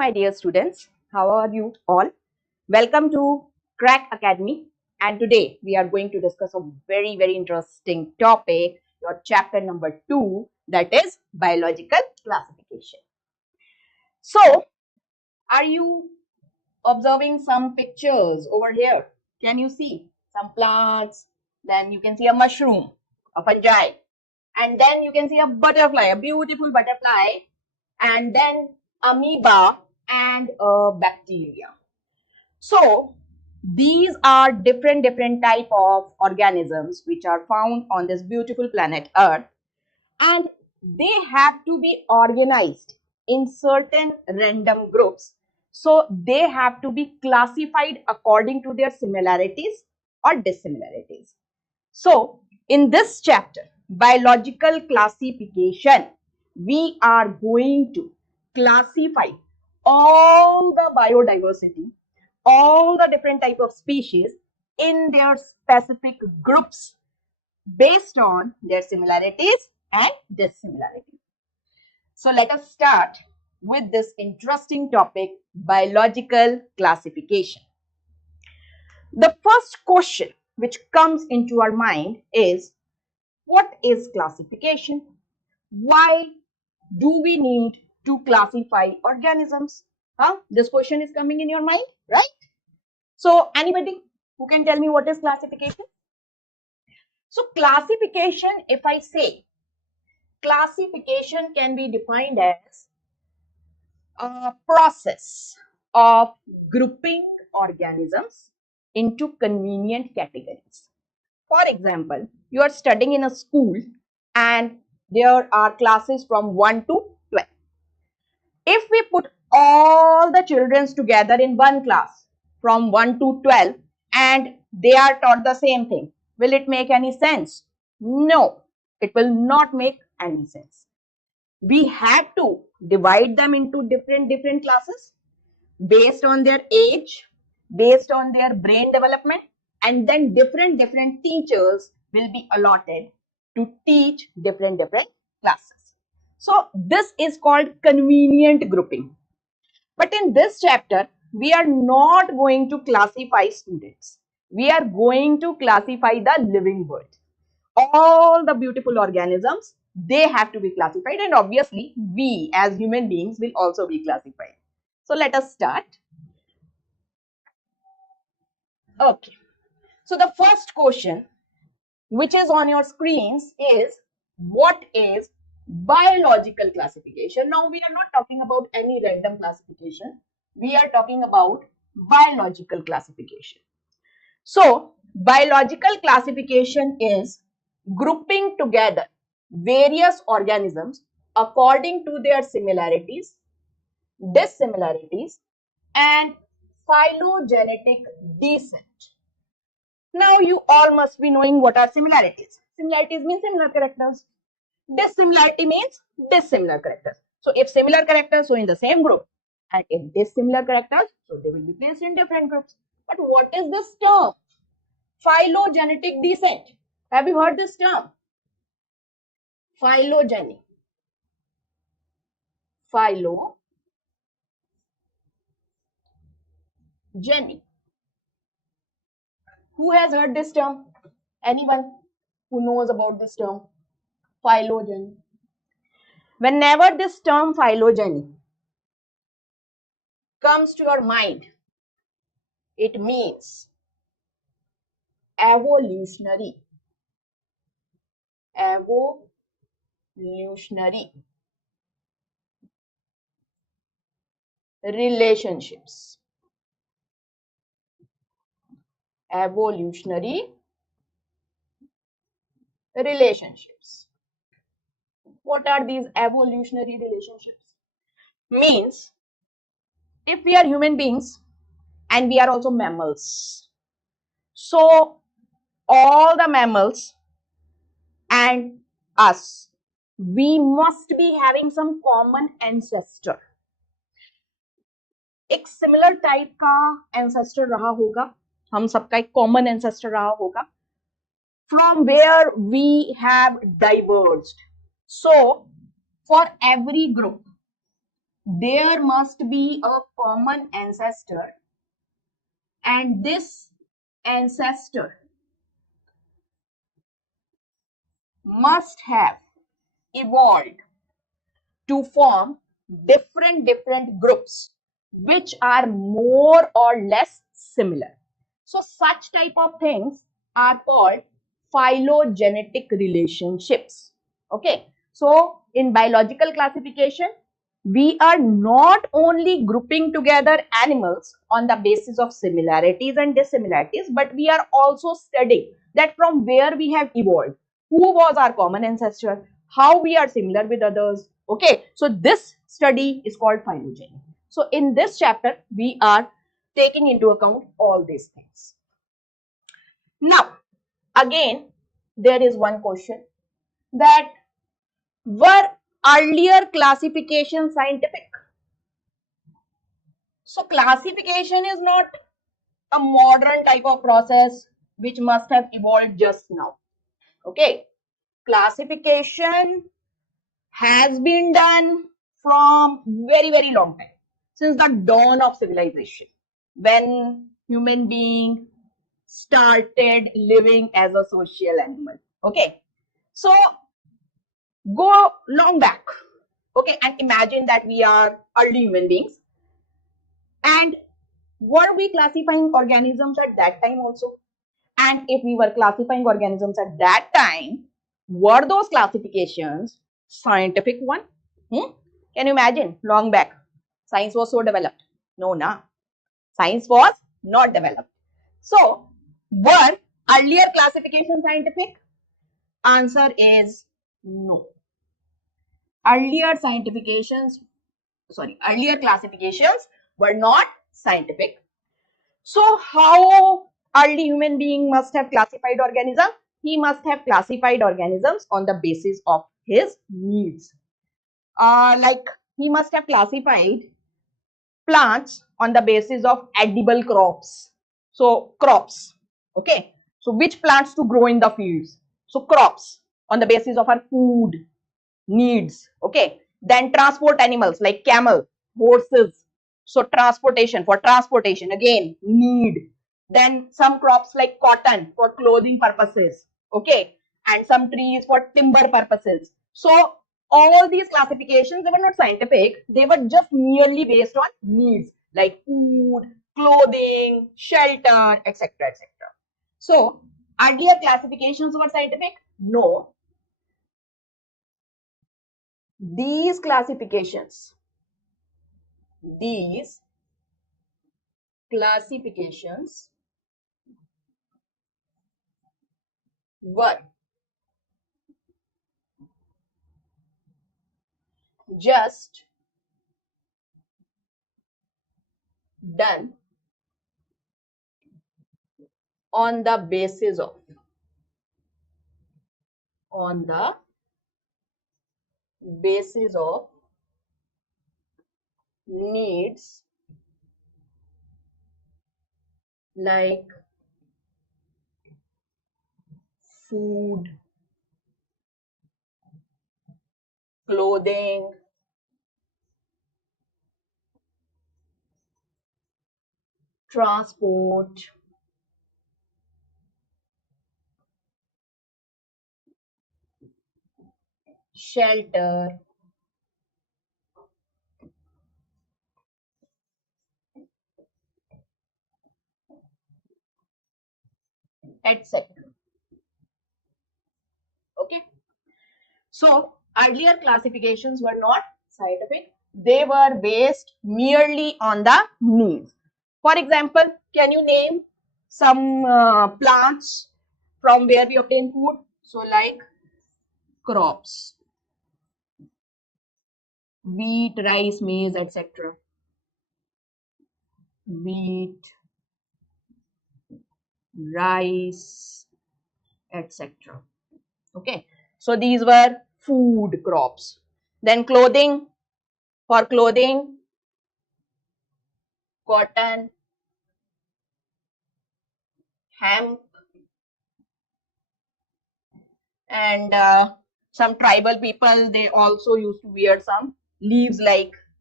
my dear students. How are you all? Welcome to Crack Academy. And today we are going to discuss a very, very interesting topic, your chapter number 2, that is biological classification. So, are you observing some pictures over here? Can you see some plants? Then you can see a mushroom, a fungi, and then you can see a butterfly, a beautiful butterfly, and then amoeba and a bacteria. So these are different type of organisms which are found on this beautiful planet Earth, and they have to be organized in certain random groups. So they have to be classified according to their similarities or dissimilarities. So in this chapter, biological classification, we are going to classify all the biodiversity, all the different type of species in their specific groups based on their similarities and dissimilarities. So let us start with this interesting topic, biological classification. The first question which comes into our mind is, what is classification? Why do we need to classify organisms? This question is coming in your mind, right? So anybody who can tell me what is classification? So classification, if I say, classification can be defined as a process of grouping organisms into convenient categories. For example, you are studying in a school and there are classes from 1 to 12. If we put all the children together in one class from 1 to 12 and they are taught the same thing, will it make any sense? No, it will not make any sense. We have to divide them into different classes based on their age, based on their brain development, and then different teachers will be allotted to teach different classes. So this is called convenient grouping. But in this chapter, we are not going to classify students. We are going to classify the living world. All the beautiful organisms, they have to be classified, and obviously we as human beings will also be classified. So let us start. Okay. So the first question which is on your screens is, what is biological classification? Now we are not talking about any random classification. We are talking about biological classification. So biological classification is grouping together various organisms according to their similarities, dissimilarities, and phylogenetic descent. Now you all must be knowing what are similarities. Similarities mean similar characters. Dissimilarity means dissimilar characters. So if similar characters, so in the same group, and if dissimilar characters, so they will be placed in different groups. But what is this term? Phylogenetic descent. Have you heard this term? Phylogeny. Phylogeny. Who has heard this term? Anyone who knows about this term? Phylogeny. Whenever this term phylogeny comes to your mind, it means evolutionary relationships. Evolutionary relationships. What are these evolutionary relationships? Means, if we are human beings and we are also mammals, so all the mammals and us, we must be having some common ancestor. एक similar type का ancestor रहा होगा, हम सबका एक common ancestor रहा होगा, from where we have diverged. So for every group, there must be a common ancestor, and this ancestor must have evolved to form different groups which are more or less similar. So such type of things are called phylogenetic relationships. Okay, so in biological classification, we are not only grouping together animals on the basis of similarities and dissimilarities, but we are also studying that from where we have evolved, who was our common ancestor, how we are similar with others. Okay, so this study is called phylogeny. So in this chapter, we are taking into account all these things. Now, again, there is one question that were earlier classification scientific? So classification is not a modern type of process which must have evolved just now. Okay, classification has been done from very long time, since the dawn of civilization, when human being started living as a social animal. Okay, so go long back. Okay, and imagine that we are early human beings, and were we classifying organisms at that time also? And if we were classifying organisms at that time, were those classifications scientific one? Can you imagine? Long back, science was so developed. No, nah. Science was not developed. So, were earlier classification scientific? Answer is no. Earlier earlier classifications were not scientific. So how early human being must have classified organism? He must have classified organisms on the basis of his needs. Like he must have classified plants on the basis of edible crops. So crops, okay. So which plants to grow in the fields? So crops on the basis of our food needs, okay. Then transport animals like camel, horses. So transportation, for transportation, again need. Then some crops like cotton for clothing purposes, okay, and some trees for timber purposes. So all these classifications, they were not scientific, they were just merely based on needs like food, clothing, shelter, etc. So earlier classifications were scientific? No. These classifications were just done on the basis of needs like food, clothing, transport, shelter, etc. Okay. So earlier classifications were not scientific. They were based merely on the needs. For example, can you name some plants from where we obtain food? So like crops, wheat, rice, maize, etc. Wheat, rice, etc. Okay, so these were food crops. Then clothing, for clothing, cotton, hemp, and some tribal people, they also used to wear some leaves like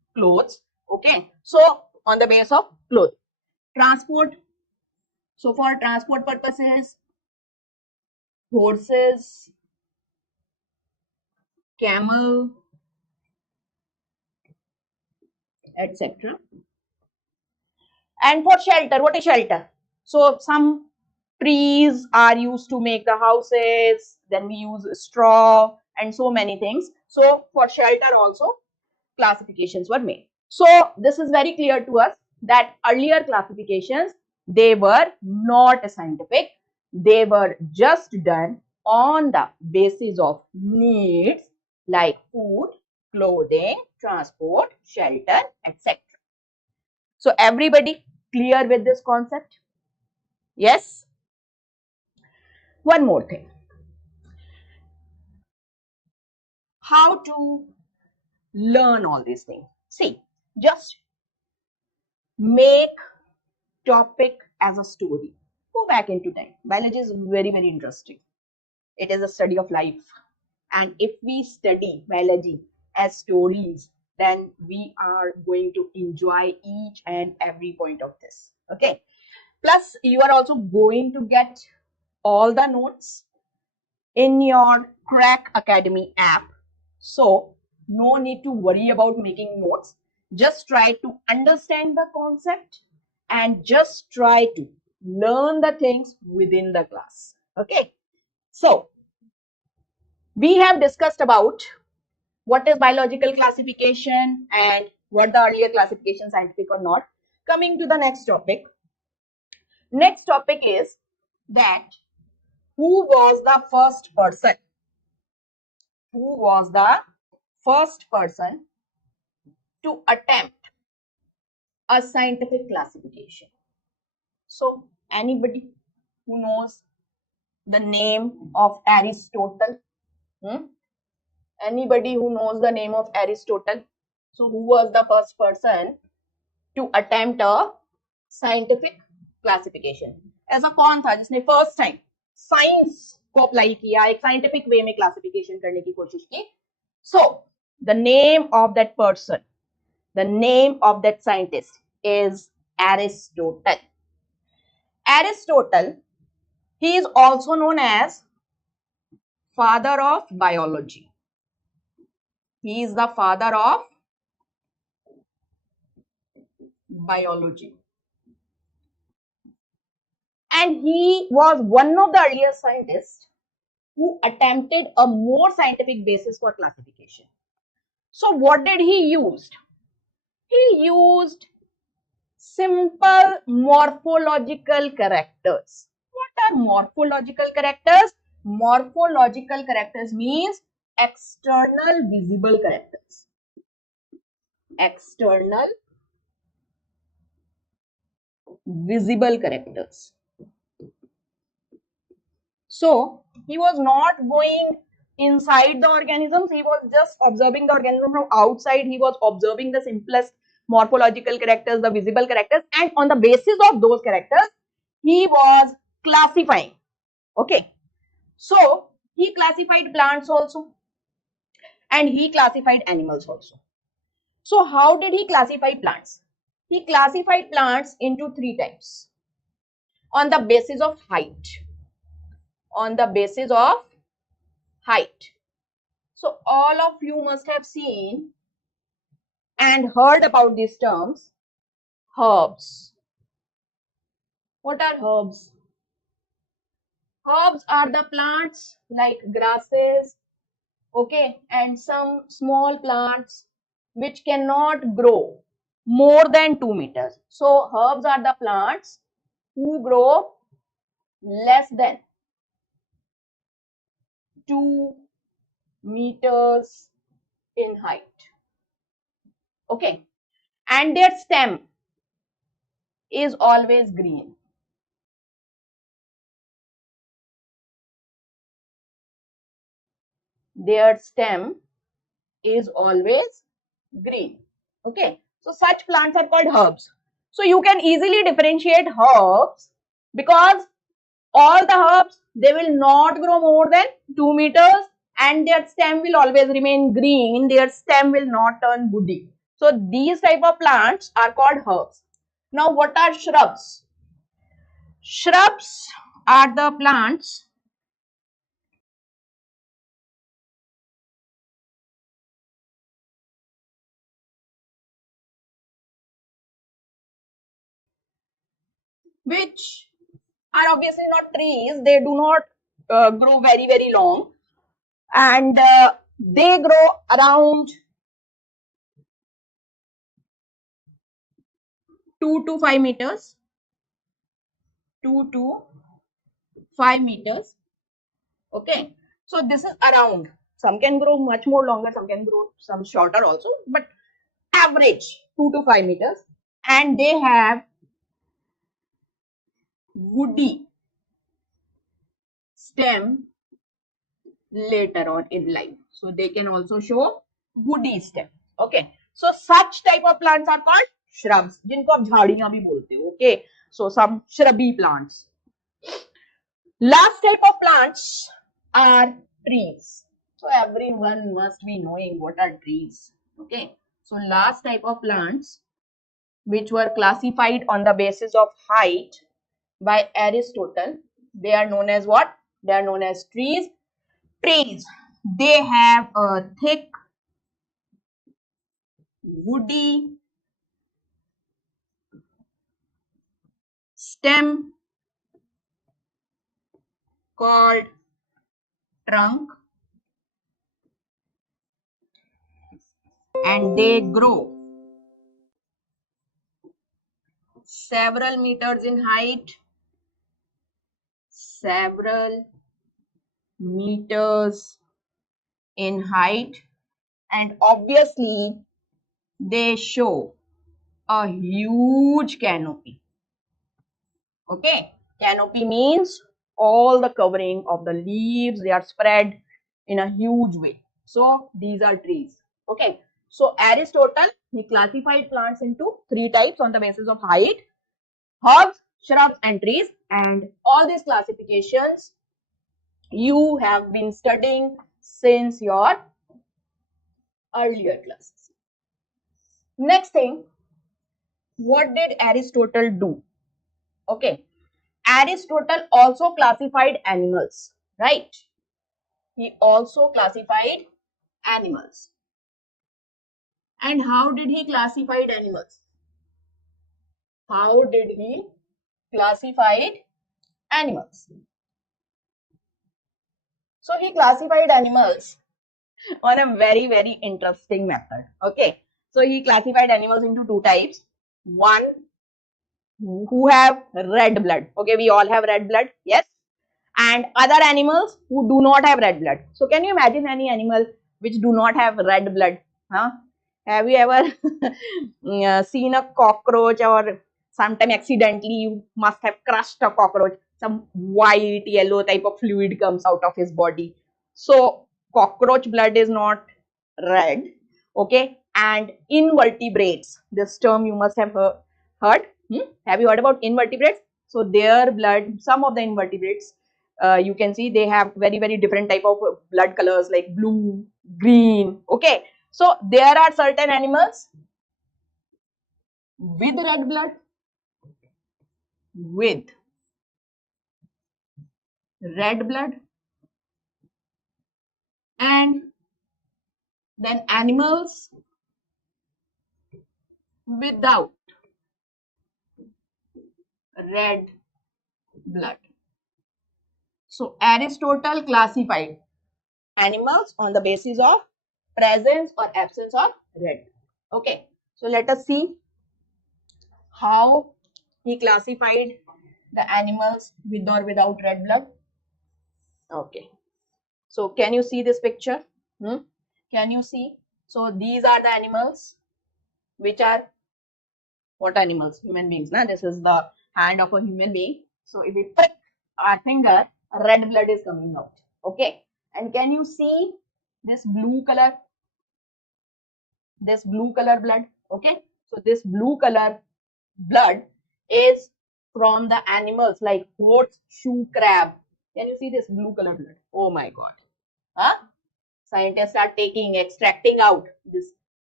clothes. Okay, so on the base of clothes. Transport. So for transport purposes, horses, camel, etc. And for shelter, what is shelter? So some trees are used to make the houses, then we use straw and so many things. So for shelter also classifications were made. So this is very clear to us that earlier classifications, they were not scientific, they were just done on the basis of needs like food, clothing, transport, shelter, etc. So everybody clear with this concept? Yes. One more thing. How to learn all these things? See, just make topic as a story. Go back into time. Biology is very, very interesting. It is a study of life. And if we study biology as stories, then we are going to enjoy each and every point of this. Okay. Plus, you are also going to get all the notes in your Crack Academy app. So, no need to worry about making notes. Just try to understand the concept and just try to learn the things within the class. Okay. So, we have discussed about what is biological classification and what the earlier classification, scientific or not. Coming to the next topic. Next topic is that who was the first person? Who was the first person to attempt a scientific classification? So, anybody who knows the name of Aristotle? Hmm? Anybody who knows the name of Aristotle? So, who was the first person to attempt a scientific classification? ऐसा कौन था जिसने first time science को apply किया, एक scientific way में classification करने की कोशिश की? So, the name of that person, the name of that scientist is Aristotle. Aristotle, he is also known as father of biology. He is the father of biology. And he was one of the earliest scientists who attempted a more scientific basis for classification. So what did he use? He used simple morphological characters. What are morphological characters? Morphological characters means external visible characters. External visible characters. So he was not going inside the organisms, he was just observing the organism from outside. He was observing the simplest morphological characters, the visible characters, and on the basis of those characters, he was classifying. Okay, so he classified plants also, and he classified animals also. So how did he classify plants? He classified plants into three types on the basis of height. On the basis of height. So all of you must have seen and heard about these terms, herbs. What are herbs? Herbs are the plants like grasses, okay, and some small plants which cannot grow more than 2 meters. So herbs are the plants who grow less than 2 meters in height. Okay, and their stem is always green. Their stem is always green. Okay, so such plants are called herbs. So you can easily differentiate herbs because all the herbs, they will not grow more than 2 meters and their stem will always remain green. Their stem will not turn woody. So these type of plants are called herbs. Now what are shrubs? Shrubs are the plants which are obviously not trees. They do not grow very long, and they grow around 2 to 5 meters. 2 to 5 meters. Okay, so this is around. Some can grow much more longer, some can grow some shorter also, but average 2 to 5 meters, and they have woody stem later on in life. So they can also show woody stem. Okay, so such type of plants are called shrubs, जिनको आप झाड़ियां भी बोलते हो. Okay, so some shrubby plants. Last type of plants are trees. So everyone must be knowing what are trees. Okay, so last type of plants which were classified on the basis of height by Aristotle, they are known as what? They are known as trees. Trees, they have a thick woody stem called trunk, and they grow several meters in height, several meters in height, and obviously they show a huge canopy. Okay, canopy means all the covering of the leaves, they are spread in a huge way. So these are trees. Okay, so Aristotle, he classified plants into 3 types on the basis of height: herbs, shrubs, and trees. And all these classifications you have been studying since your earlier classes. Next thing, what did Aristotle do? Okay, Aristotle also classified animals, right? He also classified animals. And how did he classify animals? How did he classify animals? So he classified animals on a very interesting method. Okay, so he classified animals into 2 types. One who have red blood. Okay, we all have red blood, yes, and other animals who do not have red blood. So can you imagine any animal which do not have red blood? Huh? Have you ever seen a cockroach, or sometime accidentally you must have crushed a cockroach? Some white, yellow type of fluid comes out of his body. So cockroach blood is not red. Okay, and invertebrates. This term you must have heard. Have you heard about invertebrates? So their blood, some of the invertebrates, you can see they have very different type of blood colors like blue, green. Okay, so there are certain animals with red blood, with red blood, and then animals without red blood. So Aristotle classified animals on the basis of presence or absence of red. Okay, so let us see how he classified the animals with or without red blood. Okay, so can you see this picture? Can you see? So these are the animals which are what animals? Human beings. Now this is the hand of a human being. So if we prick our finger, red blood is coming out. Okay, and can you see this blue color? This blue color blood. Okay, so this blue color blood is from the animals like horseshoe crab. Can you see this blue color blood? Oh my god. Huh? Scientists are extracting out this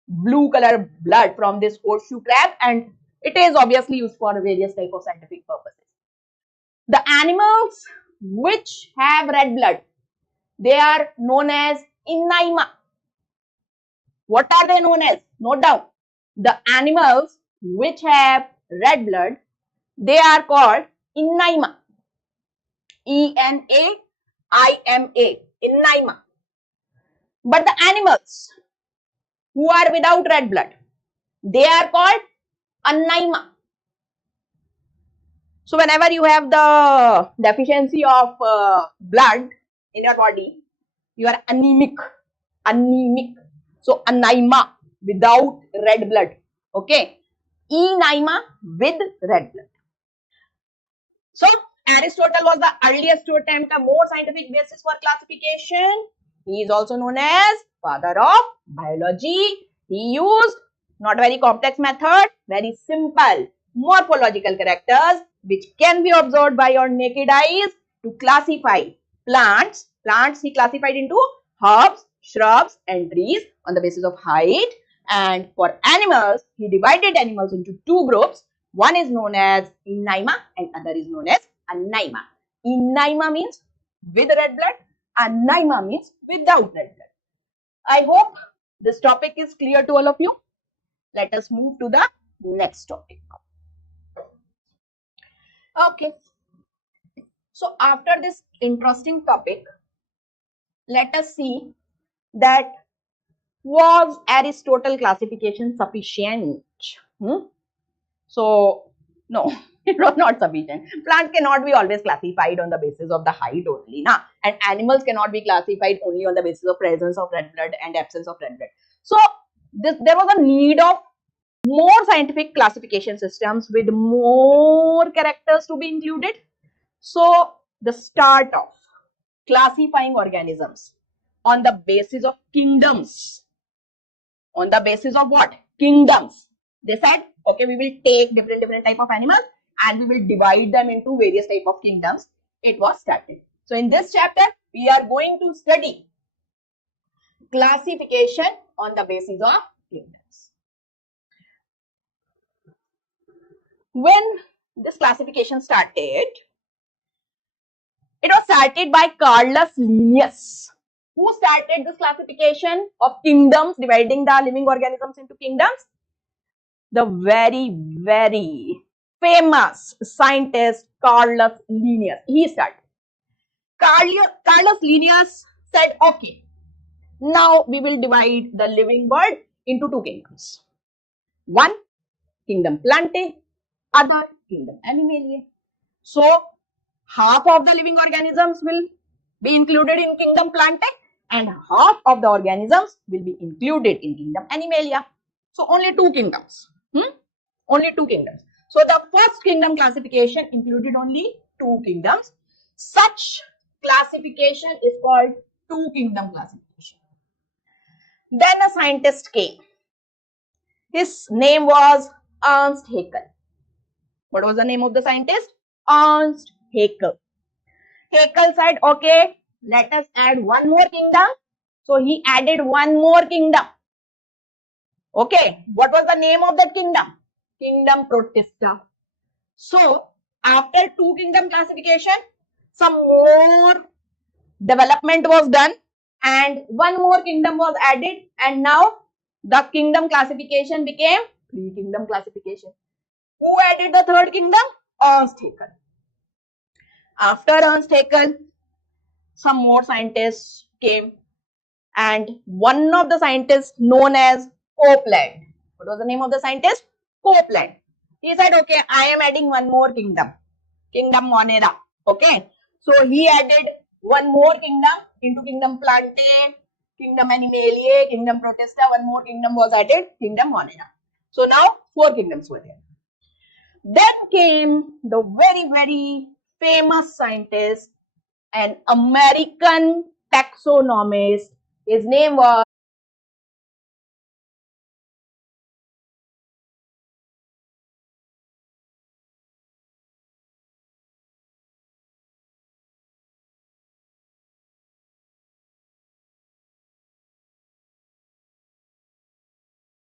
blue color blood from this horseshoe crab, and it is obviously used for various type of scientific purposes. The animals which have red blood, they are known as Inaima. What are they known as? Note down. The animals which have red blood, they are called Inaima. Enaima. Inaima. But the animals who are without red blood, they are called Anaima. So whenever you have the deficiency of blood in your body, you are anemic. Anemic. So anaima, without red blood. Okay. Enaima, with red blood. So Aristotle was the earliest to attempt a more scientific basis for classification. He is also known as father of biology. He used not very complex method, very simple morphological characters which can be observed by your naked eyes to classify plants. Plants he classified into herbs, shrubs and trees on the basis of height. And for animals, he divided animals into two groups. One is known as Inaima and other is known as Anaima. Inaima means with red blood, Anaima means without red blood. I hope this topic is clear to all of you. Let us move to the next topic. Okay. So after this interesting topic, let us see that was Aristotle classification sufficient? So no, it was not sufficient. Plant cannot be always classified on the basis of the height only, na? And animals cannot be classified only on the basis of presence of red blood and absence of red blood. So there was a need of more scientific classification systems with more characters to be included. So the start of classifying organisms on the basis of kingdoms. On the basis of what? Kingdoms. They said, okay, we will take different type of animals and we will divide them into various type of kingdoms. It was started. So in this chapter, we are going to study classification on the basis of kingdoms. When this classification started, it was started by Carolus Linnaeus. Who started this classification of kingdoms, dividing the living organisms into kingdoms? The very famous scientist Carolus Linnaeus. He started. Carolus Linnaeus said, okay, now we will divide the living world into two kingdoms. One, kingdom Plantae, other, kingdom Animaliae. So half of the living organisms will be included in kingdom Plantae and half of the organisms will be included in kingdom Animalia. So only two kingdoms. Only two kingdoms. So the first kingdom classification included only two kingdoms. Such classification is called two kingdom classification. Then a scientist came. His name was Ernst Haeckel. What was the name of the scientist? Ernst Haeckel. Haeckel said, okay, let us add one more kingdom. So he added one more kingdom. Okay, what was the name of that kingdom? Kingdom Protista. So after two kingdom classification, some more development was done and one more kingdom was added, and now the kingdom classification became three kingdom classification. Who added the third kingdom? Ernst Haeckel. After Ernst Haeckel, some more scientists came, and one of the scientists known as Copeland. What was the name of the scientist? Copeland. He said, okay, I am adding one more kingdom, kingdom Monera. Okay, so he added one more kingdom into kingdom Plantae, kingdom Animaliae, kingdom Protista. One more kingdom was added, kingdom Monera. So now four kingdoms were there. Then came the very famous scientist, an American taxonomist. His name was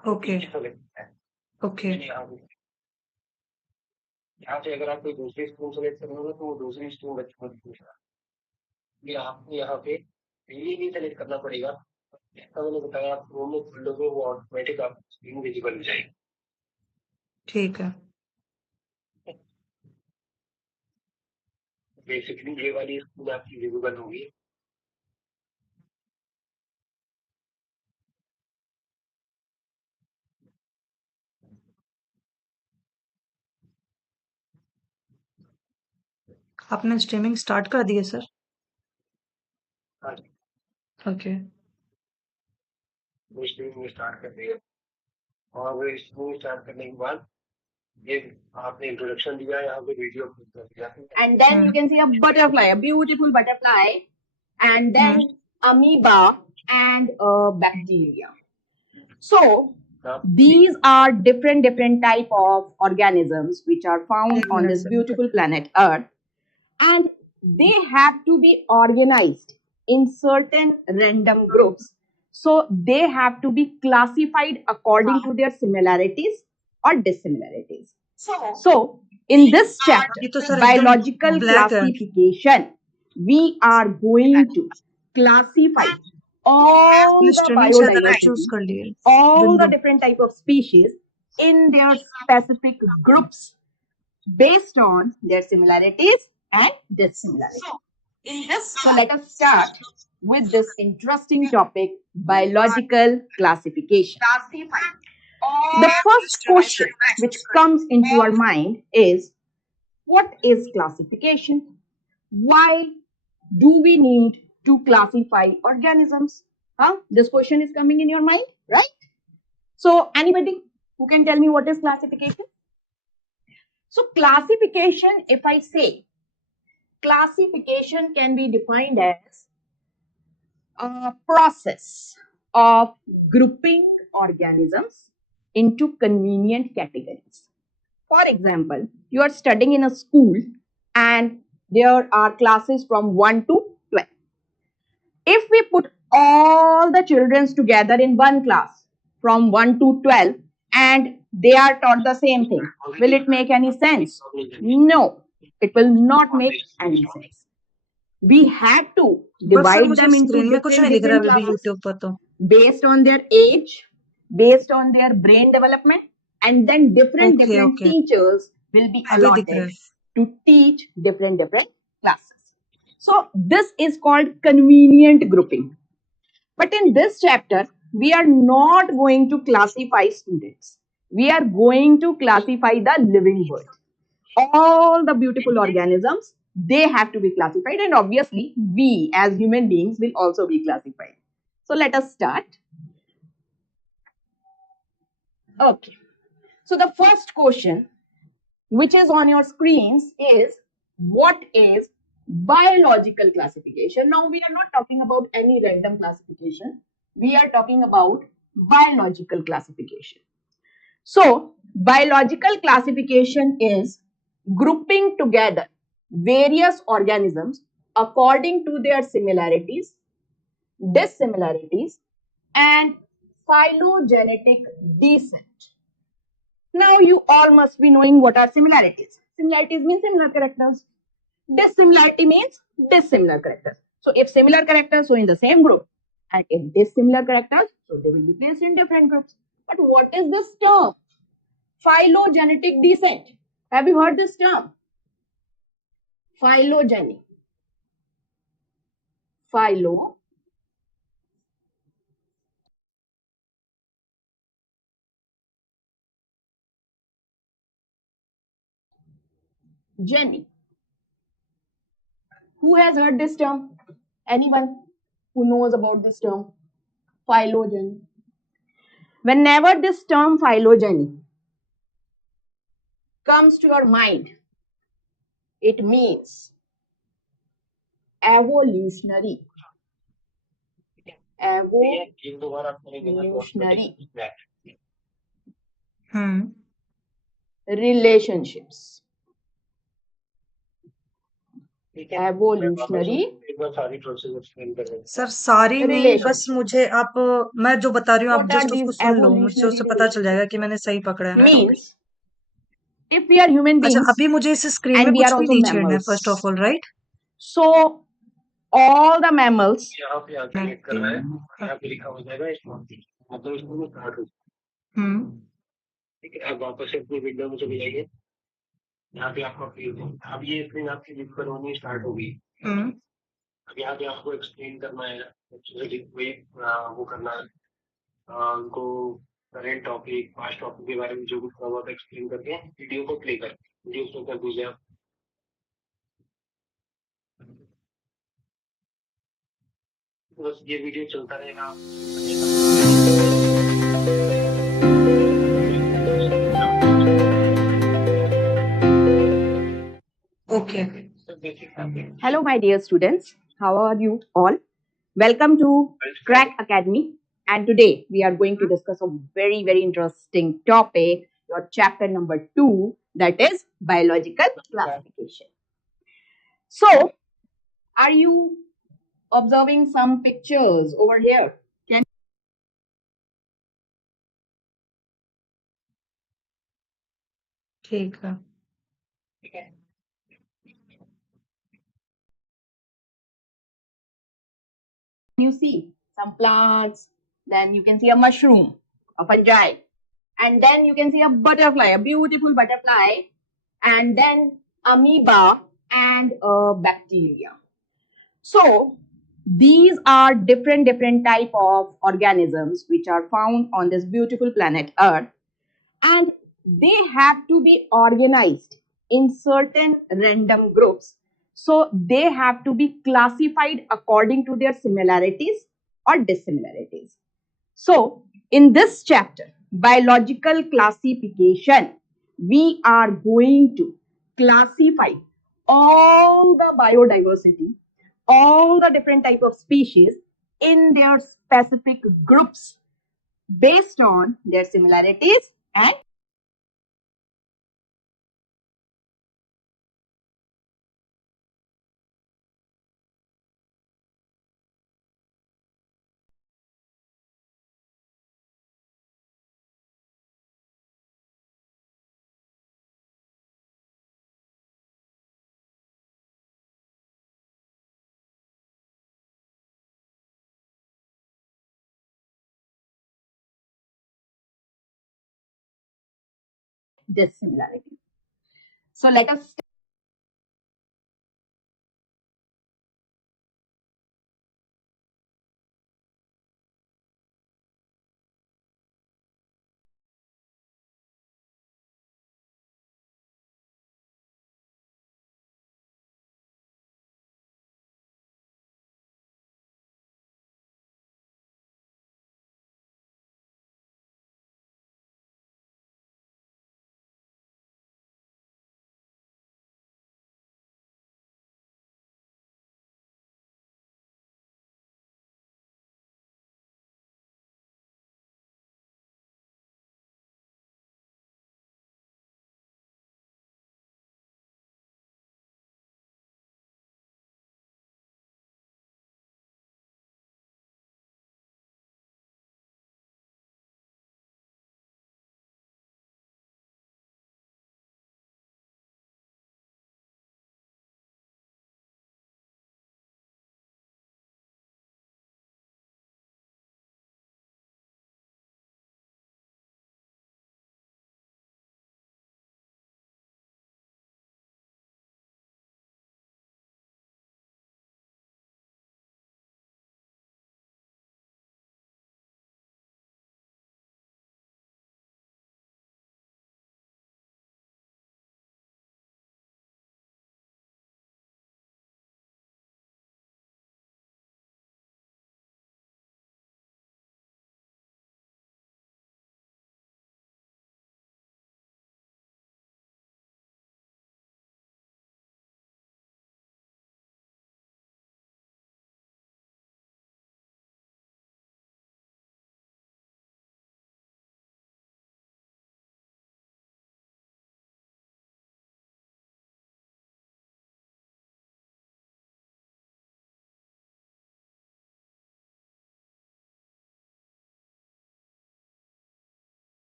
okay okay यहाँ से अगर आप कोई दूसरी stream select करोगे तो वो दूसरी स्ट्रीम बच्चों को पूछेगा। ये आपको यहाँ पे ये नहीं सेलेक्ट करना पड़ेगा। जैसा मैंने बताया, आप क्रोम में खोल लोगे वो ऑटोमेटिक आपको स्क्रीन विजिबल हो जाएगी। ठीक है। बेसिकली ये वाली स्क्रीन आपकी विजिबल होगी। आपने स्ट्रीमिंग स्टार्ट कर दी है सर? हाँ, ओके वो स्ट्रीम स्टार्ट कर दिया और स्ट्रीम स्टार्ट करने के बाद ये आपने इंट्रोडक्शन दिया, यहाँ पे वीडियो कर दिया। And then you can see a butterfly, a beautiful butterfly, and then amoeba and bacteria. So these are different type of organisms which are found on this beautiful planet Earth, and they have to be organized in certain random groups. So they have to be classified according to their similarities or dissimilarities. So in this chapter, ये तो sir biological एकदम black है। classification, we are going to classify all ये the streaming शायद अलग choose biodiversity, कर लिए। all the different type of species in their specific groups based on their similarities and dissimilarities. So let us start with this interesting topic, biological classification. The first question which comes into our mind is, what is classification? Why do we need to classify organisms? This question is coming in your mind, right? So anybody who can tell me what is classification? So classification, if I say, classification can be defined as a process of grouping organisms into convenient categories. For example, you are studying in a school and there are classes from 1 to 12. If we put all the children together in one class from 1 to 12 and they are taught the same thing, will it make any sense? No, it will not make any sense. We had to बस sir divide मुझे them into screen में कुछ नहीं दिख रहा different है अभी classes YouTube पर तो। based on their age, based on their brain development, and then different Okay. teachers will be अभी दिख रहा allotted है। to teach different classes. So this is called convenient grouping. But in this chapter, we are not going to classify students. We are going to classify the living world. All the beautiful organisms, they have to be classified, and obviously we as human beings will also be classified. So let us start. Okay. So the first question which is on your screens is, what is biological classification? Now we are not talking about any random classification. We are talking about biological classification. So biological classification is grouping together various organisms according to their similarities, dissimilarities, and phylogenetic descent. Now you all must be knowing what are similarities. Similarities mean similar characters. Dissimilarity means dissimilar characters. So if similar characters, so in the same group, and if dissimilar characters, so they will be placed in different groups. But what is this term? Phylogenetic descent. Have you heard this term? Phylogeny. Phylogeny. Who has heard this term? Anyone who knows about this term? Phylogeny. Whenever this term phylogeny comes to your mind, it means evolutionary. Evolutionary relationships. Evolutionary बार सारी process explain कर रहे हैं। Sir सारी नहीं, बस Relationship. मुझे आप मैं जो बता रही हूँ आप What are जस्ट these उसको सुन लो, मुझसे evolutionary उससे पता चल जाएगा relationships? कि मैंने सही पकड़ा है ना topic. Means if we are human अच्छा, beings अभी मुझे इस स्क्रीन में and we are कुछ भी also नहीं छेड़ना है first of mammals, all, right? so all the mammals यहाँ पे आके क्लिक कर रहा है, यहाँ पे लिखा हो जाएगा स्टार्ट, मतलब इसमें स्टार्ट हो। हम्म ठीक है, अब वापस से अपनी विंडो में चले जाइए। यहाँ पे आपका पेज है, अब ये स्क्रीन आपकी लिख कर होनी स्टार्ट होगी। हम्म अब यहाँ पे आपको एक्सप्लेन करना है, वो करना है उनको करेंट टॉपिक, पास्ट टॉपिक के बारे में जो भी थोड़ा बहुत एक्सप्लेन करके वीडियो को प्ले कर वीडियो प्ले कर दीजिए आप। बस ये वीडियो चलता रहेगा। Okay Hello, my dear students. How are you all? Welcome to Crack Academy. And today we are going to discuss a very, very interesting topic, your chapter number 2, that is biological classification. So, are you observing some pictures over here? Can ठीक है। you see some plants? Then you can see a mushroom, a fungi, and then you can see a butterfly, a beautiful butterfly, and then amoeba and a bacteria. So these are different type of organisms which are found on this beautiful planet Earth, and they have to be organized in certain random groups. So they have to be classified according to their similarities or dissimilarities. So, in this chapter, biological classification, we are going to classify all the biodiversity, all the different type of species in their specific groups based on their similarities and dissimilarity. So let us